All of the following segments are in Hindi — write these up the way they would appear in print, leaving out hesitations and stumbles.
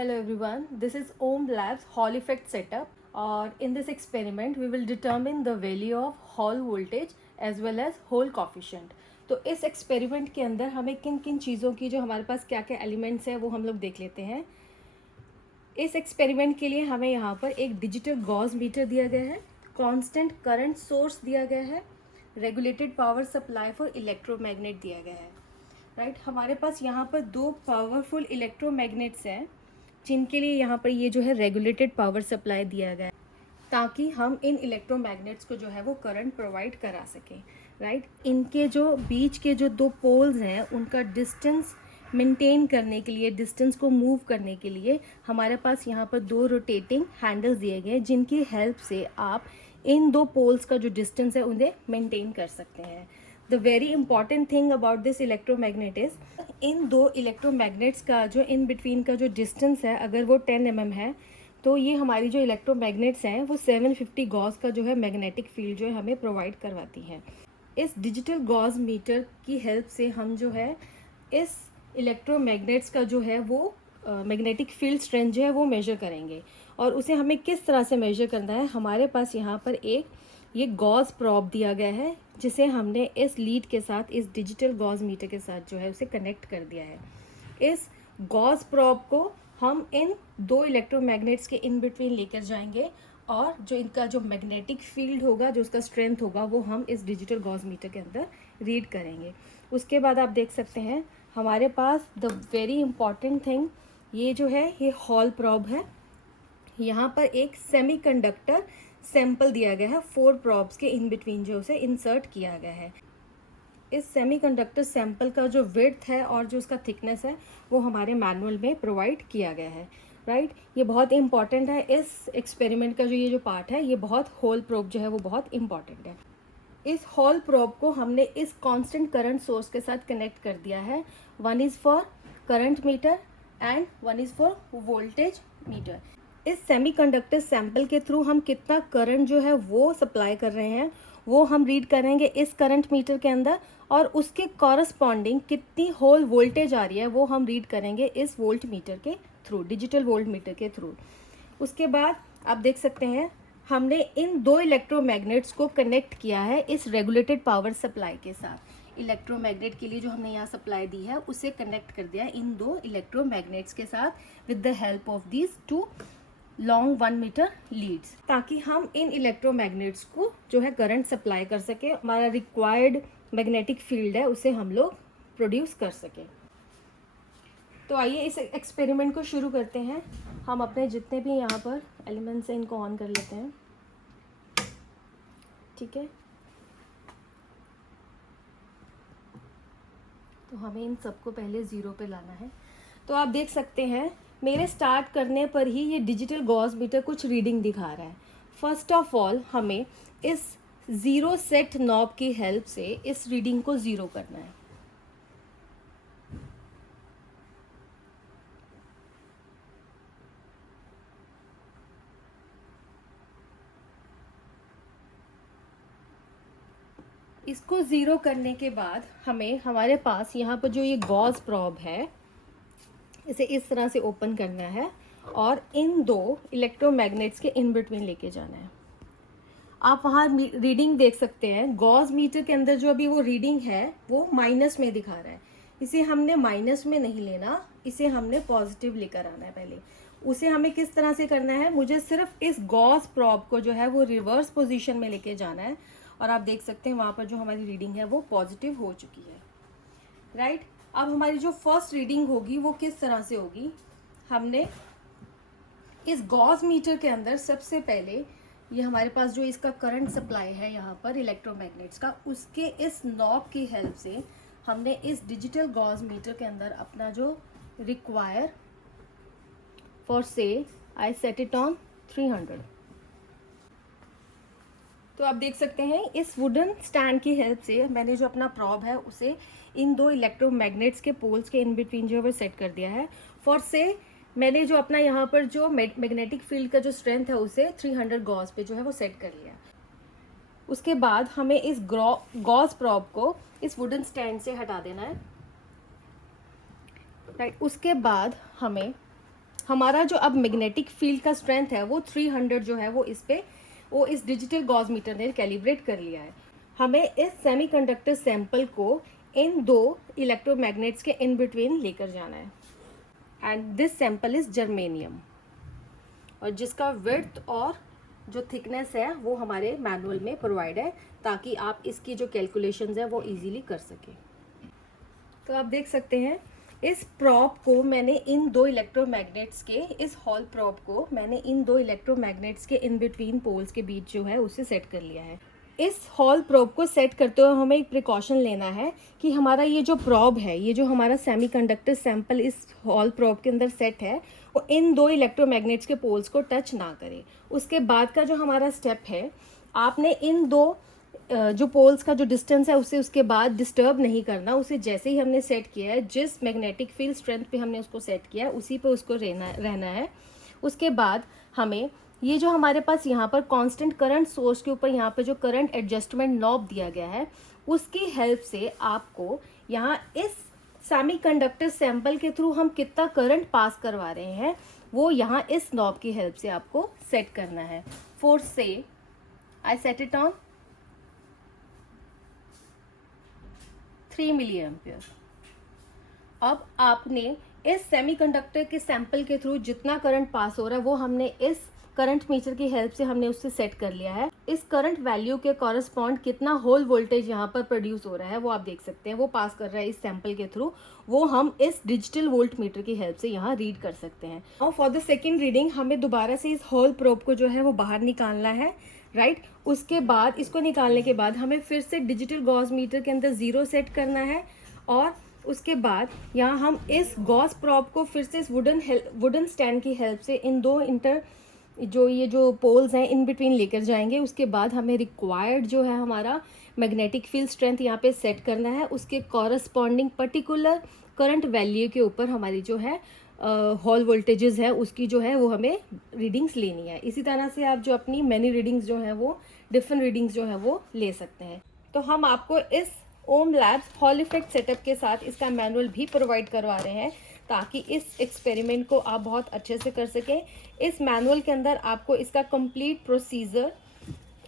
Hello everyone, this is Om Labs Hall effect setup or in this experiment we will determine the value of Hall voltage as well as Hall coefficient. तो इस एक्सपेरिमेंट के अंदर हमें किन किन चीज़ों की जो हमारे पास क्या क्या एलिमेंट्स हैं वो हम लोग देख लेते हैं। इस एक्सपेरिमेंट के लिए हमें यहाँ पर एक डिजिटल गॉस मीटर दिया गया है, कांस्टेंट करंट सोर्स दिया गया है, regulated power supply for electromagnet दिया गया है। राइट, हमारे पास यहाँ पर दो पावरफुल इलेक्ट्रोमैग्नेट्स हैं जिनके लिए यहाँ पर ये जो है रेगुलेटेड पावर सप्लाई दिया गया है ताकि हम इन इलेक्ट्रोमैग्नेट्स को जो है वो करंट प्रोवाइड करा सकें। राइट, इनके जो बीच के जो दो पोल्स हैं उनका डिस्टेंस मेंटेन करने के लिए, डिस्टेंस को मूव करने के लिए हमारे पास यहाँ पर दो रोटेटिंग हैंडल्स दिए गए हैं जिनकी हेल्प से आप इन दो पोल्स का जो डिस्टेंस है उन्हें मेंटेन कर सकते हैं। The very important thing about this electromagnet is in दो इलेक्ट्रोमैग्नेट्स का जो इन बिटवीन का जो डिस्टेंस है अगर वो 10 mm है तो ये हमारी जो इलेक्ट्रोमैग्नेट्स हैं वो 750 गॉस का जो है मैग्नेटिक फील्ड जो है हमें प्रोवाइड करवाती हैं। इस डिजिटल गॉस मीटर की हेल्प से हम जो है इस इलेक्ट्रोमैग्नेट्स का जो है वो मैग्नेटिक फील्ड स्ट्रेंथ जो है वो मेजर करेंगे। और उसे हमें किस तरह से मेजर करना है, हमारे पास यहाँ पर एक ये गॉस प्रॉब दिया गया है जिसे हमने इस लीड के साथ, इस डिजिटल गॉस मीटर के साथ जो है उसे कनेक्ट कर दिया है। इस गॉस प्रॉब को हम इन दो इलेक्ट्रोमैग्नेट्स के इन बिटवीन लेकर जाएंगे और जो इनका जो मैग्नेटिक फील्ड होगा, जो उसका स्ट्रेंथ होगा, वो हम इस डिजिटल गॉस मीटर के अंदर रीड करेंगे। उसके बाद आप देख सकते हैं हमारे पास द वेरी इंपॉर्टेंट थिंग ये जो है ये हॉल प्रॉब है। यहाँ पर एक सेमीकंडक्टर सैंपल दिया गया है 4 प्रॉब्स के इन बिटवीन जो उसे इंसर्ट किया गया है। इस सेमीकंडक्टर सैंपल का जो विड्थ है और जो उसका थिकनेस है वो हमारे मैनुअल में प्रोवाइड किया गया है। राइट, ये बहुत इंपॉर्टेंट है। इस एक्सपेरिमेंट का जो ये जो पार्ट है ये बहुत हॉल प्रोब जो है वो बहुत इंपॉर्टेंट है। इस हॉल प्रोब को हमने इस कांस्टेंट करंट सोर्स के साथ कनेक्ट कर दिया है। One is for current meter and one is for voltage meter. इस सेमीकंडक्टर सैंपल के थ्रू हम कितना करंट जो है वो सप्लाई कर रहे हैं वो हम रीड करेंगे इस करंट मीटर के अंदर, और उसके कॉरस्पॉन्डिंग कितनी होल वोल्टेज आ रही है वो हम रीड करेंगे इस वोल्ट मीटर के थ्रू, डिजिटल वोल्ट मीटर के थ्रू। उसके बाद आप देख सकते हैं हमने इन दो इलेक्ट्रोमैग्नेट्स को कनेक्ट किया है इस रेगुलेटेड पावर सप्लाई के साथ। इलेक्ट्रोमैग्नेट के लिए जो हमने यहाँ सप्लाई दी है उसे कनेक्ट कर दिया है इन दो इलेक्ट्रोमैग्नेट्स के साथ with the help of these two long 1 meter leads, ताकि हम इन इलेक्ट्रोमैग्नेट्स को जो है करंट सप्लाई कर सके, हमारा रिक्वायर्ड मैग्नेटिक फील्ड है उसे हम लोग प्रोड्यूस कर सके। तो आइए इस एक्सपेरिमेंट को शुरू करते हैं। हम अपने जितने भी यहाँ पर एलिमेंट्स हैं इनको ऑन कर लेते हैं। ठीक है, तो हमें इन सबको पहले 0 पे लाना है। तो आप देख सकते हैं मेरे स्टार्ट करने पर ही ये डिजिटल गॉस मीटर कुछ रीडिंग दिखा रहा है। फर्स्ट ऑफ ऑल हमें इस 0 सेट नॉब की हेल्प से इस रीडिंग को 0 करना है। इसको 0 करने के बाद हमें हमारे पास यहाँ पर जो ये गॉस प्रॉब है इसे इस तरह से ओपन करना है और इन दो इलेक्ट्रोमैग्नेट्स के इन बिटवीन लेके जाना है। आप वहाँ रीडिंग देख सकते हैं, गॉस मीटर के अंदर जो अभी वो रीडिंग है वो माइनस में दिखा रहा है। इसे हमने माइनस में नहीं लेना, इसे हमने पॉजिटिव लेकर आना है। पहले उसे हमें किस तरह से करना है, मुझे सिर्फ इस गॉस प्रॉब को जो है वो रिवर्स पोजीशन में लेके जाना है और आप देख सकते हैं वहाँ पर जो हमारी रीडिंग है वो पॉजिटिव हो चुकी है। राइट, अब हमारी जो फर्स्ट रीडिंग होगी वो किस तरह से होगी, हमने इस गॉस मीटर के अंदर सबसे पहले ये हमारे पास जो इसका करंट सप्लाई है यहाँ पर इलेक्ट्रोमैग्नेट्स का, उसके इस नॉब की हेल्प से हमने इस डिजिटल गॉस मीटर के अंदर अपना जो रिक्वायर फॉर से आई सेट इट ऑन 300। तो आप देख सकते हैं इस वुडन स्टैंड की हेल्प से मैंने जो अपना प्रॉब है उसे इन दो इलेक्ट्रोमैग्नेट्स के पोल्स के इन बिटवीन जो है वो सेट कर दिया है। फॉर से मैंने जो अपना यहाँ पर जो मैग्नेटिक फील्ड का जो स्ट्रेंथ है उसे 300 गॉस पे जो है वो सेट कर लिया। उसके बाद हमें इस गॉस प्रॉब को इस वुडन स्टैंड से हटा देना है। राइट, उसके बाद हमें हमारा जो अब मैग्नेटिक फील्ड का स्ट्रेंथ है वो 300 जो है वो इस डिजिटल गॉस मीटर ने कैलिब्रेट कर लिया है। हमें इस सेमीकंडक्टर सैंपल को इन दो इलेक्ट्रोमैग्नेट्स के इन बिटवीन लेकर जाना है and this sample is germanium, और जिसका विड्थ और जो थिकनेस है वो हमारे मैनुअल में प्रोवाइड है ताकि आप इसकी जो कैलकुलेशंस है वो इजीली कर सकें। तो आप देख सकते हैं इस प्रॉप को मैंने इन दो इलेक्ट्रोमैग्नेट्स के इस हॉल प्रॉप को मैंने इन दो इलेक्ट्रोमैग्नेट्स के इन बिटवीन पोल्स के बीच जो है उसे सेट कर लिया है। इस हॉल प्रोब को सेट करते हुए हमें एक प्रिकॉशन लेना है कि हमारा ये जो प्रॉब है, ये जो हमारा सेमीकंडक्टर सैंपल इस हॉल प्रोब के अंदर सेट है, वो इन दो इलेक्ट्रोमैग्नेट्स के पोल्स को टच ना करे। उसके बाद का जो हमारा स्टेप है, आपने इन दो जो पोल्स का जो डिस्टेंस है उसे उसके बाद डिस्टर्ब नहीं करना। उसे जैसे ही हमने सेट किया है, जिस मैग्नेटिक फील्ड स्ट्रेंथ पे हमने उसको सेट किया है उसी पे उसको रहना है। उसके बाद हमें ये जो हमारे पास यहाँ पर कांस्टेंट करंट सोर्स के ऊपर यहाँ पे जो करंट एडजस्टमेंट नॉब दिया गया है, उसकी हेल्प से आपको यहाँ इस सेमीकंडक्टर सैंपल के थ्रू हम कितना करंट पास करवा रहे हैं वो यहाँ इस नॉब की हेल्प से आपको सेट करना है। फॉर से I set it on 3 milliampere. अब आपने इस सेमीकंडक्टर के सैंपल के थ्रू जितना करंट पास हो रहा है वो हमने इस करंट मीटर की हेल्प से हमने उससे सेट कर लिया है। इस करंट वैल्यू के कॉरस्पॉन्ड कितना होल वोल्टेज यहाँ पर प्रोड्यूस हो रहा है वो आप देख सकते हैं, वो पास कर रहा है इस सैंपल के थ्रू, वो हम इस डिजिटल वोल्ट मीटर की हेल्प से यहाँ रीड कर सकते हैं। और फॉर द सेकेंड रीडिंग हमें दोबारा से इस होल प्रोब को जो है वो बाहर निकालना है, राइट। उसके बाद इसको निकालने के बाद हमें फिर से डिजिटल गॉस मीटर के अंदर 0 सेट करना है, और उसके बाद यहाँ हम इस गॉस प्रॉब को फिर से इस वुडन स्टैंड की हेल्प से इन दो ये जो पोल्स हैं इन बिटवीन लेकर जाएंगे। उसके बाद हमें रिक्वायर्ड जो है हमारा मैग्नेटिक फील्ड स्ट्रेंथ यहाँ पे सेट करना है, उसके कॉरस्पॉन्डिंग पर्टिकुलर करंट वैल्यू के ऊपर हमारी जो है हॉल वोल्टेजेस है उसकी जो है वो हमें रीडिंग्स लेनी है। इसी तरह से आप जो अपनी मैनी रीडिंग्स जो है वो डिफरेंट रीडिंग्स जो है वो ले सकते हैं। तो हम आपको इस ओम लैब्स हॉल इफेक्ट सेटअप के साथ इसका मैनुअल भी प्रोवाइड करवा रहे हैं ताकि इस एक्सपेरिमेंट को आप बहुत अच्छे से कर सकें। इस मैनुअल के अंदर आपको इसका कंप्लीट प्रोसीजर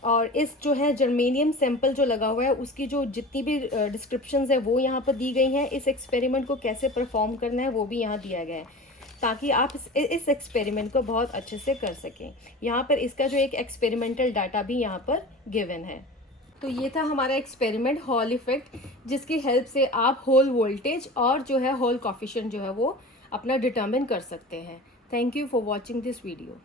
और इस जो है जर्मेनियम सैंपल जो लगा हुआ है उसकी जो जितनी भी डिस्क्रिप्शंस है वो यहाँ पर दी गई हैं। इस एक्सपेरिमेंट को कैसे परफॉर्म करना है वो भी यहाँ दिया गया है ताकि आप इस एक्सपेरिमेंट को बहुत अच्छे से कर सकें। यहाँ पर इसका जो एक एक्सपेरिमेंटल डाटा भी यहाँ पर गिवन है। तो ये था हमारा एक्सपेरिमेंट हॉल इफेक्ट, जिसकी हेल्प से आप होल वोल्टेज और जो है होल कोफिशिएंट जो है वो अपना डिटर्मिन कर सकते हैं। Thank you for watching this video.